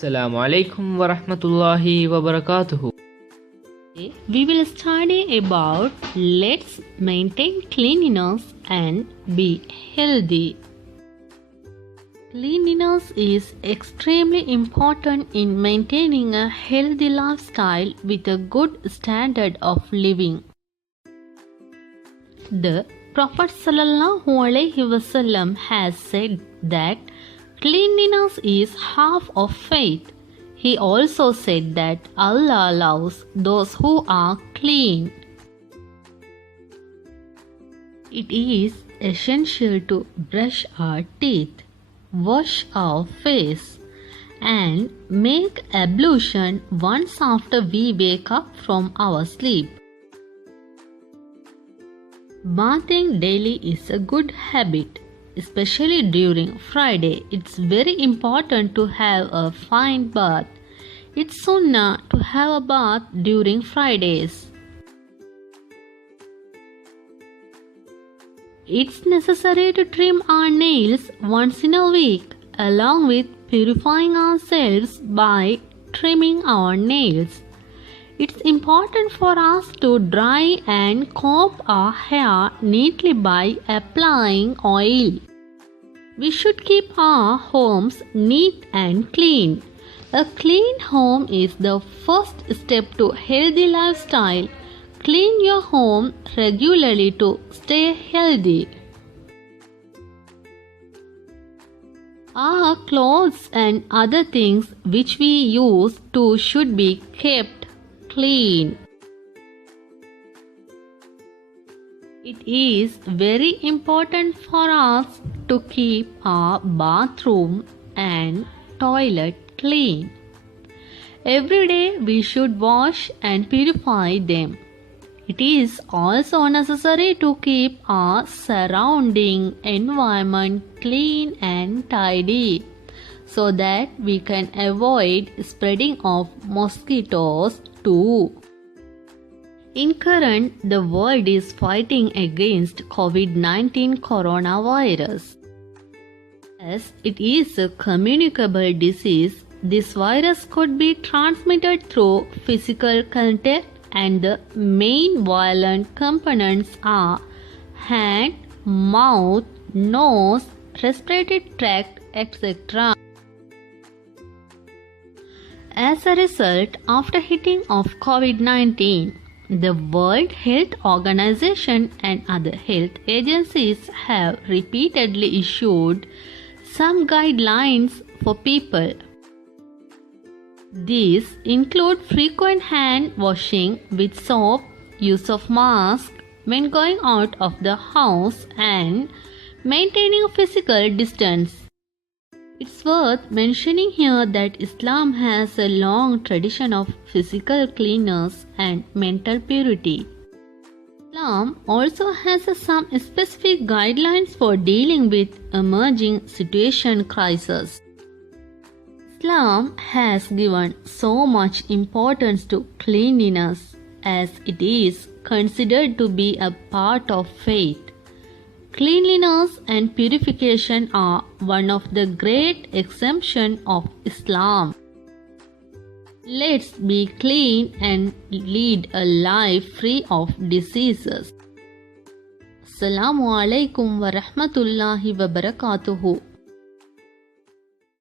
Assalamu alaikum wa rahmatullahi wa barakatuhu. We will study about let's maintain cleanliness and be healthy. Cleanliness is extremely important in maintaining a healthy lifestyle with a good standard of living. The Prophet ﷺ has said that cleanliness is half of faith. He also said that Allah loves those who are clean. It is essential to brush our teeth, wash our face, and make ablution once after we wake up from our sleep. Bathing daily is a good habit, especially during Friday. It's very important to have a fine bath. It's sunnah to have a bath during Fridays. It's necessary to trim our nails once in a week, along with purifying ourselves by trimming our nails. It's important for us to dry and comb our hair neatly by applying oil. We should keep our homes neat and clean. A clean home is the first step to healthy lifestyle. Clean your home regularly to stay healthy. Our clothes and other things which we use too should be kept clean. It is very important for us to keep our bathroom and toilet clean. Every day we should wash and purify them. It is also necessary to keep our surrounding environment clean and tidy so that we can avoid spreading of mosquitoes too. In current, the world is fighting against COVID-19 coronavirus. As it is a communicable disease, this virus could be transmitted through physical contact, and the main violent components are hand, mouth, nose, respiratory tract, etc. As a result, after hitting of COVID-19, the World Health Organization and other health agencies have repeatedly issued some guidelines for people. These include frequent hand washing with soap, use of mask when going out of the house, and maintaining physical distance. It's worth mentioning here that Islam has a long tradition of physical cleanness and mental purity. Islam also has some specific guidelines for dealing with emerging situation crises. Islam has given so much importance to cleanliness as it is considered to be a part of faith. Cleanliness and purification are one of the great exemptions of Islam. Let's be clean and lead a life free of diseases. Assalamu alaikum wa rahmatullahi wa barakatuhu.